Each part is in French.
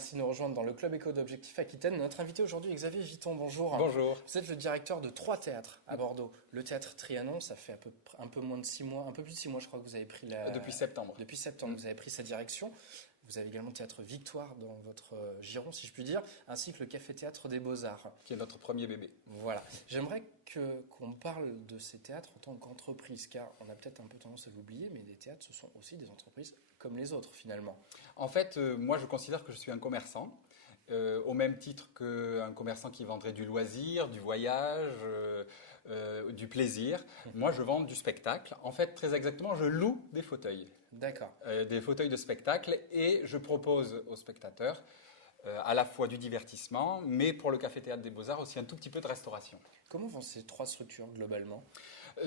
merci de nous rejoindre dans le Club Éco d'Objectif Aquitaine. Notre invité aujourd'hui est Xavier Viton, bonjour. Bonjour. Vous êtes le directeur de 3 théâtres à Bordeaux. Le théâtre Trianon, ça fait un peu moins de 6 mois, un peu plus de 6 mois je crois que vous avez pris Depuis septembre. Depuis septembre, vous avez pris sa direction. Vous avez également le théâtre Victoire dans votre giron, si je puis dire, ainsi que le Café-Théâtre des Beaux-Arts. Qui est notre premier bébé. Voilà. J'aimerais qu'on parle de ces théâtres en tant qu'entreprise, car on a peut-être un peu tendance à l'oublier, mais des théâtres, ce sont aussi des entreprises comme les autres, finalement. En fait, moi, je considère que je suis un commerçant, au même titre qu'un commerçant qui vendrait du loisir, du voyage, du plaisir. Moi, je vends du spectacle. En fait, très exactement, je loue des fauteuils. D'accord. Des fauteuils de spectacle, et je propose aux spectateurs à la fois du divertissement, mais pour le Café-Théâtre des Beaux-Arts aussi un tout petit peu de restauration. Comment vont ces 3 structures globalement ?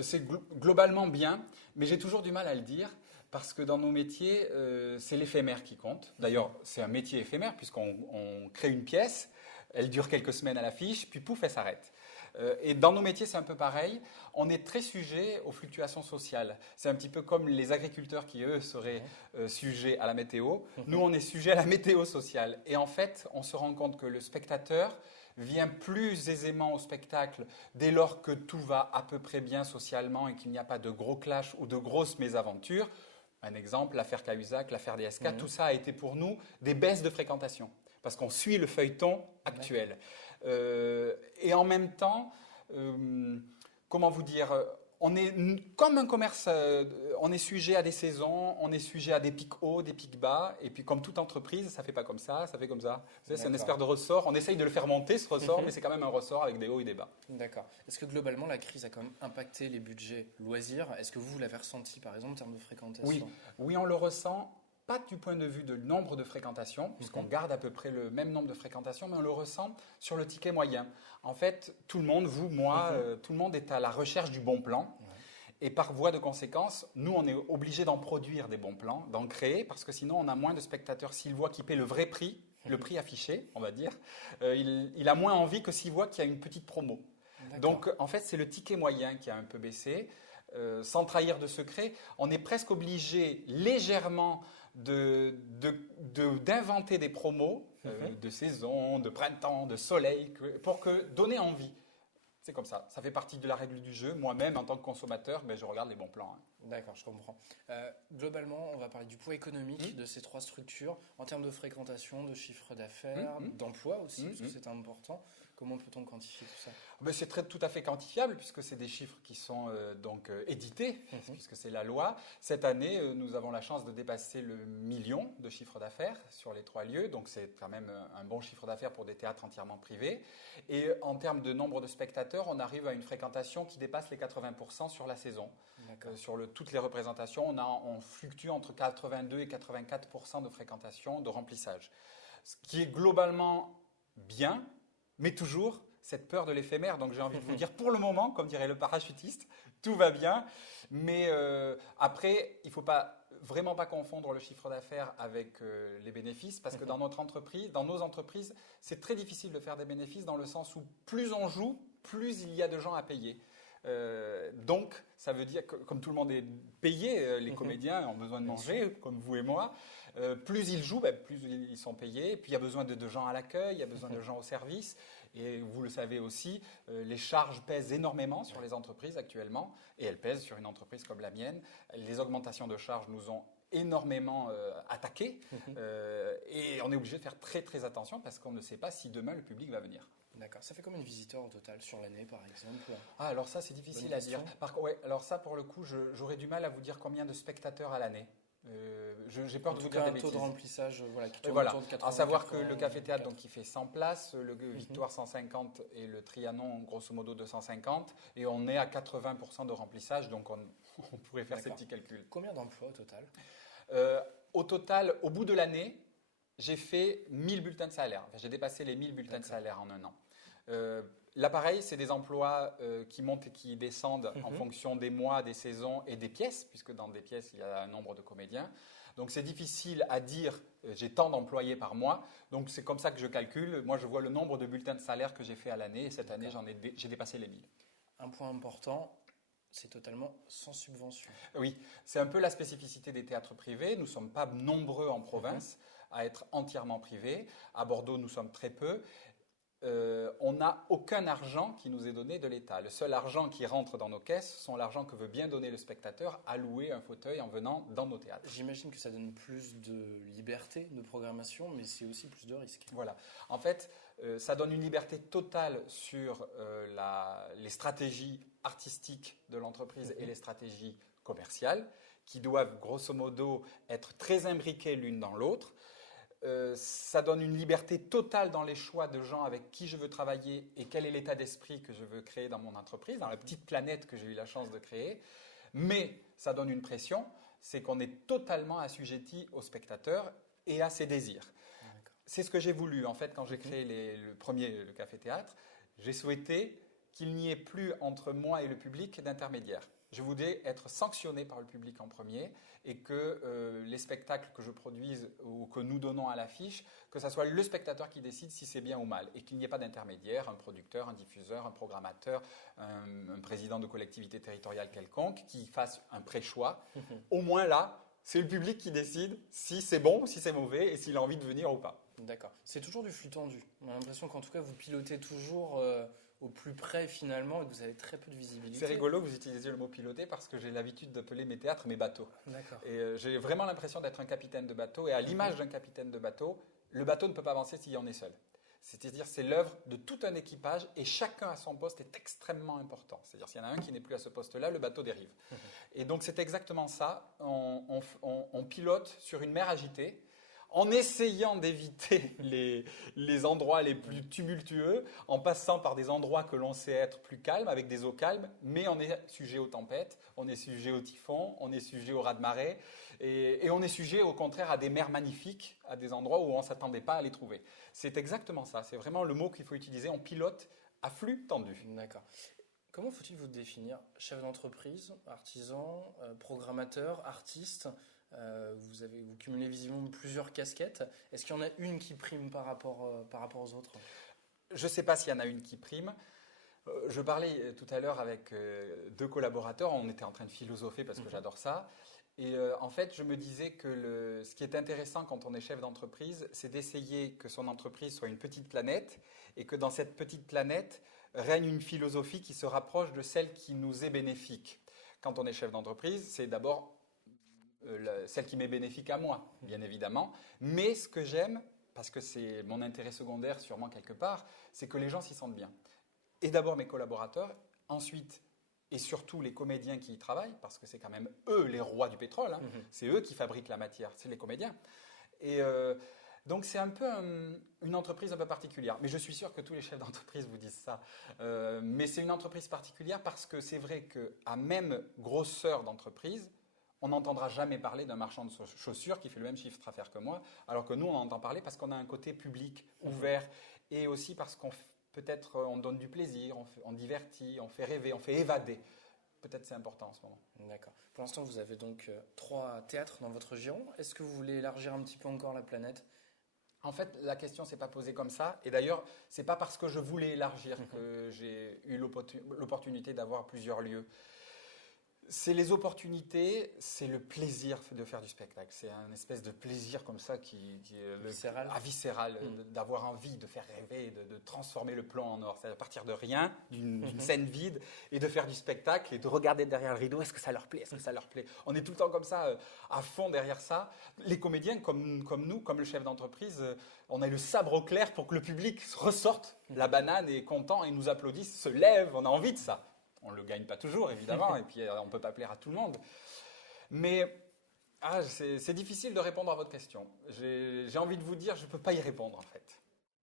C'est globalement bien, mais j'ai toujours du mal à le dire parce que dans nos métiers, c'est l'éphémère qui compte. D'ailleurs, c'est un métier éphémère puisqu'on crée une pièce, elle dure quelques semaines à l'affiche, puis pouf, elle s'arrête. Et dans nos métiers, c'est un peu pareil. On est très sujet aux fluctuations sociales. C'est un petit peu comme les agriculteurs qui, eux, seraient sujets à la météo. Nous, on est sujet à la météo sociale. Et en fait, on se rend compte que le spectateur vient plus aisément au spectacle dès lors que tout va à peu près bien socialement et qu'il n'y a pas de gros clashs ou de grosses mésaventures. Un exemple, l'affaire Cahuzac, l'affaire DSK, tout ça a été pour nous des baisses de fréquentation parce qu'on suit le feuilleton actuel. Et en même temps, comment vous dire, on est comme un commerce, on est sujet à des saisons, on est sujet à des pics hauts, des pics bas, et puis comme toute entreprise, ça fait pas comme ça fait comme ça. Vous savez, c'est une espèce de ressort, on essaye de le faire monter ce ressort, mais c'est quand même un ressort avec des hauts et des bas. D'accord. Est-ce que globalement la crise a quand même impacté les budgets loisirs ? Est-ce que vous l'avez ressenti par exemple en termes de fréquentation ? Oui, on le ressent. Pas du point de vue de nombre de fréquentations, puisqu'on garde à peu près le même nombre de fréquentations, mais on le ressent sur le ticket moyen. En fait, tout le monde, vous, moi, tout le monde est à la recherche du bon plan. Et par voie de conséquence, nous, on est obligé d'en produire des bons plans, d'en créer, parce que sinon, on a moins de spectateurs. S'il voit qu'il paie le vrai prix, le prix affiché, on va dire, il a moins envie que s'il voit qu'il y a une petite promo. Donc, en fait, c'est le ticket moyen qui a un peu baissé. Sans trahir de secret, on est presque obligé légèrement d'inventer des promos de saison, de printemps, de soleil, pour donner envie. C'est comme ça. Ça fait partie de la règle du jeu. Moi-même, en tant que consommateur, je regarde les bons plans. D'accord, je comprends. Globalement, on va parler du poids économique de ces 3 structures en termes de fréquentation, de chiffre d'affaires, d'emploi aussi, parce que c'est important. Comment peut-on quantifier tout ça ? C'est tout à fait quantifiable puisque c'est des chiffres qui sont édités, puisque c'est la loi. Cette année, nous avons la chance de dépasser le 1 million de chiffre d'affaires sur les 3 lieux. Donc c'est quand même un bon chiffre d'affaires pour des théâtres entièrement privés. Et en termes de nombre de spectateurs, on arrive à une fréquentation qui dépasse les 80% sur la saison. Sur toutes les représentations, on fluctue entre 82 et 84% de fréquentation, de remplissage. Ce qui est globalement bien, mais toujours cette peur de l'éphémère. Donc j'ai envie de vous dire, pour le moment, comme dirait le parachutiste, tout va bien. Mais après, il ne faut vraiment pas confondre le chiffre d'affaires avec les bénéfices, parce que dans nos entreprises, c'est très difficile de faire des bénéfices dans le sens où plus on joue, plus il y a de gens à payer. Donc, ça veut dire que comme tout le monde est payé, les comédiens ont besoin de manger, comme vous et moi, plus ils jouent, plus ils sont payés. Et puis, il y a besoin de gens à l'accueil, il y a besoin de gens au service. Et vous le savez aussi, les charges pèsent énormément sur les entreprises actuellement, et elles pèsent sur une entreprise comme la mienne. Les augmentations de charges nous ont énormément attaqués, et on est obligé de faire très très attention parce qu'on ne sait pas si demain le public va venir. D'accord. Ça fait combien de visiteurs au total sur l'année, par exemple ? Alors ça, c'est difficile à dire. Alors ça, pour le coup, j'aurais du mal à vous dire combien de spectateurs à l'année. J'ai peur de vous dire des bêtises. Un taux de remplissage qui tourne autour de 80. À savoir que le Café-Théâtre, donc, il fait 100 places, le Victoire 150 et le Trianon, grosso modo, 250. Et on est à 80% de remplissage, donc on pourrait faire ces petits calculs. Combien d'emplois au total ? Au total, au bout de l'année, j'ai fait 1000 bulletins de salaire. J'ai dépassé les 1000 bulletins de salaire en un an. Là, pareil, c'est des emplois qui montent et qui descendent en fonction des mois, des saisons et des pièces, puisque dans des pièces, il y a un nombre de comédiens. Donc, c'est difficile à dire, j'ai tant d'employés par mois. Donc, c'est comme ça que je calcule. Moi, je vois le nombre de bulletins de salaire que j'ai fait à l'année. Et cette année, j'ai dépassé les 1000. Un point important, c'est totalement sans subvention. Oui, c'est un peu la spécificité des théâtres privés. Nous ne sommes pas nombreux en province à être entièrement privé. À Bordeaux, nous sommes très peu. On n'a aucun argent qui nous est donné de l'État. Le seul argent qui rentre dans nos caisses sont l'argent que veut bien donner le spectateur à louer un fauteuil en venant dans nos théâtres. J'imagine que ça donne plus de liberté de programmation, mais c'est aussi plus de risques. Voilà. En fait, ça donne une liberté totale sur les stratégies artistiques de l'entreprise et les stratégies commerciales, qui doivent grosso modo être très imbriquées l'une dans l'autre. Ça donne une liberté totale dans les choix de gens avec qui je veux travailler et quel est l'état d'esprit que je veux créer dans mon entreprise, dans la petite planète que j'ai eu la chance de créer. Mais ça donne une pression, c'est qu'on est totalement assujetti au spectateur et à ses désirs. C'est ce que j'ai voulu. En fait, quand j'ai créé le café-théâtre, j'ai souhaité qu'il n'y ait plus entre moi et le public d'intermédiaire. Je voulais être sanctionné par le public en premier et que les spectacles que je produise ou que nous donnons à l'affiche, que ce soit le spectateur qui décide si c'est bien ou mal et qu'il n'y ait pas d'intermédiaire, un producteur, un diffuseur, un programmateur, un président de collectivité territoriale quelconque qui fasse un pré-choix. Au moins là, c'est le public qui décide si c'est bon ou si c'est mauvais et s'il a envie de venir ou pas. D'accord. C'est toujours du flux tendu. On a l'impression qu'en tout cas, vous pilotez toujours au plus près finalement et que vous avez très peu de visibilité. C'est rigolo que vous utilisiez le mot piloter parce que j'ai l'habitude d'appeler mes théâtres mes bateaux. D'accord. Et j'ai vraiment l'impression d'être un capitaine de bateau. Et à l'image d'un capitaine de bateau, le bateau ne peut pas avancer s'il en est seul. C'est-à-dire c'est l'œuvre de tout un équipage et chacun à son poste est extrêmement important. C'est-à-dire s'il y en a un qui n'est plus à ce poste-là, le bateau dérive. Et donc c'est exactement ça. On pilote sur une mer agitée en essayant d'éviter les endroits les plus tumultueux, en passant par des endroits que l'on sait être plus calmes, avec des eaux calmes, mais on est sujet aux tempêtes, on est sujet aux typhons, on est sujet aux raz-de-marée, et on est sujet au contraire à des mers magnifiques, à des endroits où on ne s'attendait pas à les trouver. C'est exactement ça, c'est vraiment le mot qu'il faut utiliser, on pilote à flux tendu. D'accord. Comment faut-il vous définir? Chef d'entreprise, artisan, programmateur, artiste? Vous cumulez visiblement plusieurs casquettes. Est-ce qu'il y en a une qui prime par rapport aux autres? Je ne sais pas s'il y en a une qui prime. Je parlais tout à l'heure avec deux collaborateurs, on était en train de philosopher parce que j'adore ça. Et en fait, je me disais que ce qui est intéressant quand on est chef d'entreprise, c'est d'essayer que son entreprise soit une petite planète et que dans cette petite planète règne une philosophie qui se rapproche de celle qui nous est bénéfique. Quand on est chef d'entreprise, c'est d'abord celle qui m'est bénéfique à moi, bien évidemment. Mais ce que j'aime, parce que c'est mon intérêt secondaire sûrement quelque part, c'est que les gens s'y sentent bien. Et d'abord mes collaborateurs, ensuite et surtout les comédiens qui y travaillent, parce que c'est quand même eux les rois du pétrole, hein. C'est eux qui fabriquent la matière, c'est les comédiens. Et donc c'est un peu une entreprise un peu particulière. Mais je suis sûr que tous les chefs d'entreprise vous disent ça. Mais c'est une entreprise particulière parce que c'est vrai qu'à même grosseur d'entreprise, on n'entendra jamais parler d'un marchand de chaussures qui fait le même chiffre d'affaires que moi, alors que nous, on en entend parler parce qu'on a un côté public, ouvert, et aussi parce qu'on peut-être on donne du plaisir, on divertit, on fait rêver, on fait évader. Peut-être c'est important en ce moment. D'accord. Pour l'instant, vous avez donc 3 théâtres dans votre giron. Est-ce que vous voulez élargir un petit peu encore la planète? En fait, la question ne s'est pas posée comme ça. Et d'ailleurs, ce n'est pas parce que je voulais élargir que j'ai eu l'opportunité d'avoir plusieurs lieux. C'est les opportunités, c'est le plaisir de faire du spectacle. C'est un espèce de plaisir comme ça qui est viscéral, d'avoir envie de faire rêver, de transformer le plan en or. C'est-à-dire partir de rien, d'une scène vide, et de faire du spectacle et de regarder derrière le rideau. Est-ce que ça leur plaît? Est-ce que ça leur plaît? On est tout le temps comme ça, à fond derrière ça. Les comédiens, comme nous, comme le chef d'entreprise, on a le sabre au clair pour que le public ressorte. La banane est content et nous applaudisse, se lève. On a envie de ça. On ne le gagne pas toujours, évidemment, et puis on ne peut pas plaire à tout le monde. Mais c'est difficile de répondre à votre question. J'ai envie de vous dire, je ne peux pas y répondre, en fait.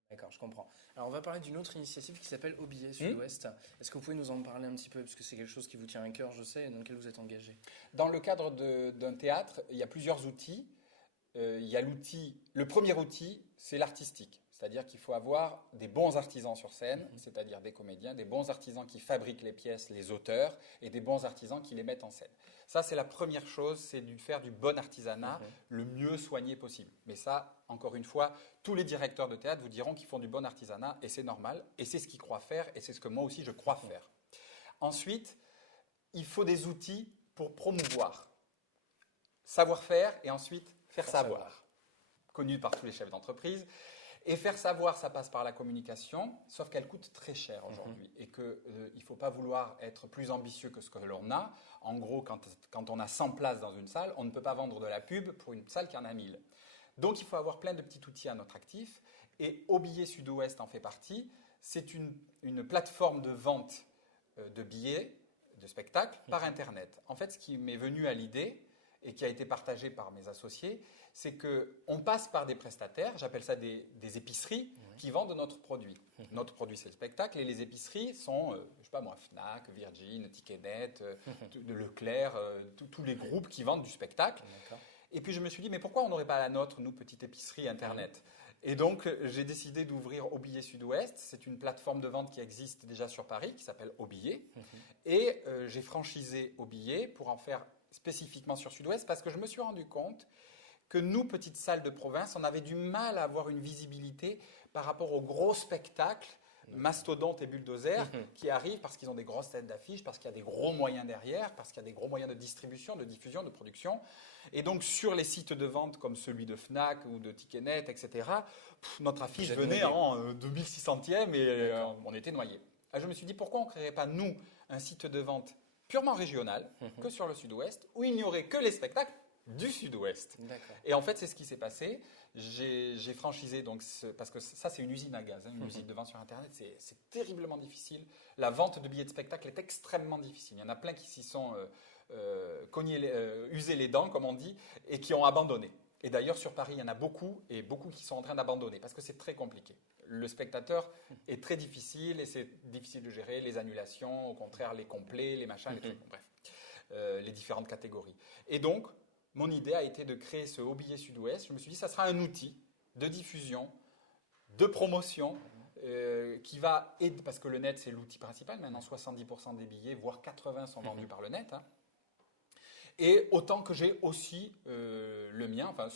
D'accord, je comprends. Alors, on va parler d'une autre initiative qui s'appelle Au Billet Sud-Ouest. Est-ce que vous pouvez nous en parler un petit peu, puisque c'est quelque chose qui vous tient à cœur, je sais, et dans lequel vous êtes engagé? Dans le cadre d'un théâtre, il y a plusieurs outils. Il y a le premier outil, c'est l'artistique. C'est-à-dire qu'il faut avoir des bons artisans sur scène, c'est-à-dire des comédiens, des bons artisans qui fabriquent les pièces, les auteurs, et des bons artisans qui les mettent en scène. Ça, c'est la première chose, c'est de faire du bon artisanat le mieux soigné possible. Mais ça, encore une fois, tous les directeurs de théâtre vous diront qu'ils font du bon artisanat, et c'est normal, et c'est ce qu'ils croient faire, et c'est ce que moi aussi je crois faire. Ensuite, il faut des outils pour promouvoir. Savoir-faire, et ensuite faire savoir. connue par tous les chefs d'entreprise. Et faire savoir, ça passe par la communication, sauf qu'elle coûte très cher aujourd'hui et qu'il ne faut pas vouloir être plus ambitieux que ce que l'on a. En gros, quand on a 100 places dans une salle, on ne peut pas vendre de la pub pour une salle qui en a 1000. Donc, il faut avoir plein de petits outils à notre actif et Au Billet Sud-Ouest en fait partie. C'est une plateforme de vente de billets, de spectacles par Internet. En fait, ce qui m'est venu à l'idée et qui a été partagé par mes associés, c'est qu'on passe par des prestataires, j'appelle ça des épiceries, qui vendent notre produit. Notre produit, c'est le spectacle, et les épiceries sont, je ne sais pas moi, Fnac, Virgin, Ticketnet, Leclerc, tous les groupes qui vendent du spectacle. Et puis je me suis dit, mais pourquoi on n'aurait pas la nôtre, nous, petite épicerie Internet ? Et donc, j'ai décidé d'ouvrir Au Billet Sud-Ouest. C'est une plateforme de vente qui existe déjà sur Paris, qui s'appelle Au Billet. Et j'ai franchisé Au Billet pour en faire spécifiquement sur Sud-Ouest, parce que je me suis rendu compte que nous, petites salles de province, on avait du mal à avoir une visibilité par rapport aux gros spectacles, mastodontes et bulldozers, qui arrivent parce qu'ils ont des grosses têtes d'affiche, parce qu'il y a des gros moyens derrière, parce qu'il y a des gros moyens de distribution, de diffusion, de production. Et donc, sur les sites de vente comme celui de Fnac ou de Ticketnet, etc., notre affiche venait en 2600e et on était noyés. Je me suis dit, pourquoi on ne créerait pas, nous, un site de vente purement régional, que sur le Sud-Ouest, où il n'y aurait que les spectacles du Sud-Ouest. Et en fait, c'est ce qui s'est passé. J'ai franchisé, donc, parce que ça, c'est une usine à gaz, une usine de vente sur Internet, c'est terriblement difficile. La vente de billets de spectacle est extrêmement difficile. Il y en a plein qui s'y sont usés les dents, comme on dit, et qui ont abandonné. Et d'ailleurs, sur Paris, il y en a beaucoup, et beaucoup qui sont en train d'abandonner, parce que c'est très compliqué. Le spectateur est très difficile, et c'est difficile de gérer les annulations, au contraire, les complets, les machins, les trucs, bref, les différentes catégories. Et donc, mon idée a été de créer ce Au Billet Sud-Ouest. Je me suis dit, ça sera un outil de diffusion, de promotion, qui va aider, parce que le net, c'est l'outil principal. Maintenant, 70% des billets, voire 80% sont vendus par le net. Et autant que j'ai aussi le mien, enfin,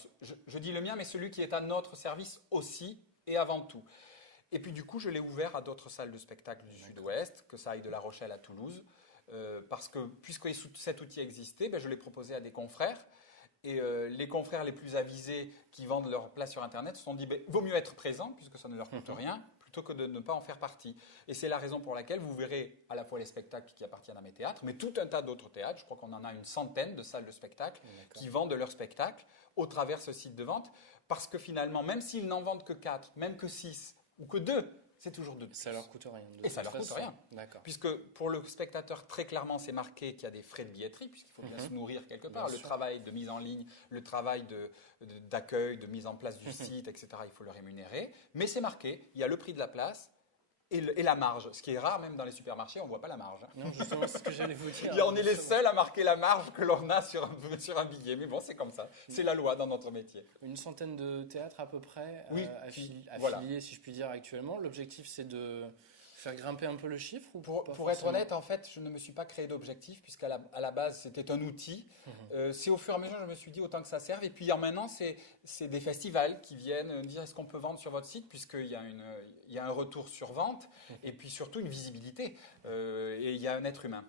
je dis le mien, mais celui qui est à notre service aussi et avant tout. Et puis, du coup, je l'ai ouvert à d'autres salles de spectacle du Sud-Ouest, que ça aille de La Rochelle à Toulouse. Parce que, puisque cet outil existait, je l'ai proposé à des confrères. Et les confrères les plus avisés qui vendent leur place sur Internet se sont dit vaut mieux être présent, puisque ça ne leur coûte rien, plutôt que de ne pas en faire partie. Et c'est la raison pour laquelle vous verrez à la fois les spectacles qui appartiennent à mes théâtres, mais tout un tas d'autres théâtres. Je crois qu'on en a une centaine de salles de spectacle qui vendent leurs spectacles au travers de ce site de vente. Parce que finalement, même s'ils n'en vendent que 4, même que 6 ou que 2, c'est toujours de plus. Ça leur coûte rien. Et ça leur coûte rien. Puisque pour le spectateur, très clairement, c'est marqué qu'il y a des frais de billetterie, puisqu'il faut bien se nourrir quelque part. Le travail de mise en ligne, le travail d'accueil, de mise en place du site, etc., il faut le rémunérer. Mais c'est marqué, il y a le prix de la place et la marge. Ce qui est rare, même dans les supermarchés, on ne voit pas la marge. Non, justement, c'est ce que j'allais vous dire. On est les seuls à marquer la marge que l'on a sur un billet. Mais bon, c'est comme ça. C'est la loi dans notre métier. Une centaine de théâtres à peu près affiliés, si je puis dire, actuellement. L'objectif, c'est de faire grimper un peu le chiffre ou pour être honnête, en fait, je ne me suis pas créé d'objectif puisqu'à la base, c'était un outil. C'est au fur et à mesure, je me suis dit autant que ça serve. Et puis maintenant, c'est des festivals qui viennent dire est-ce qu'on peut vendre sur votre site puisqu'il y a un retour sur vente et puis surtout une visibilité. Et il y a un être humain.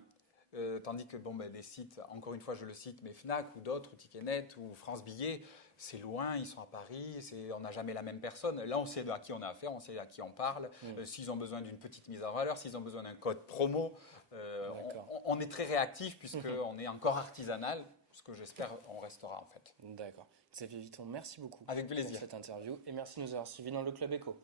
Tandis que des sites, encore une fois, je le cite, mais Fnac ou d'autres, ou Ticketnet ou France Billet, c'est loin, ils sont à Paris, on n'a jamais la même personne. Là, on sait à qui on a affaire, on sait à qui on parle. S'ils ont besoin d'une petite mise en valeur, s'ils ont besoin d'un code promo, on est très réactif puisqu'on est encore artisanal, ce que j'espère on restera en fait. D'accord. Xavier Vitton, merci beaucoup Avec plaisir pour cette interview et merci de nous avoir suivis dans le Club Éco.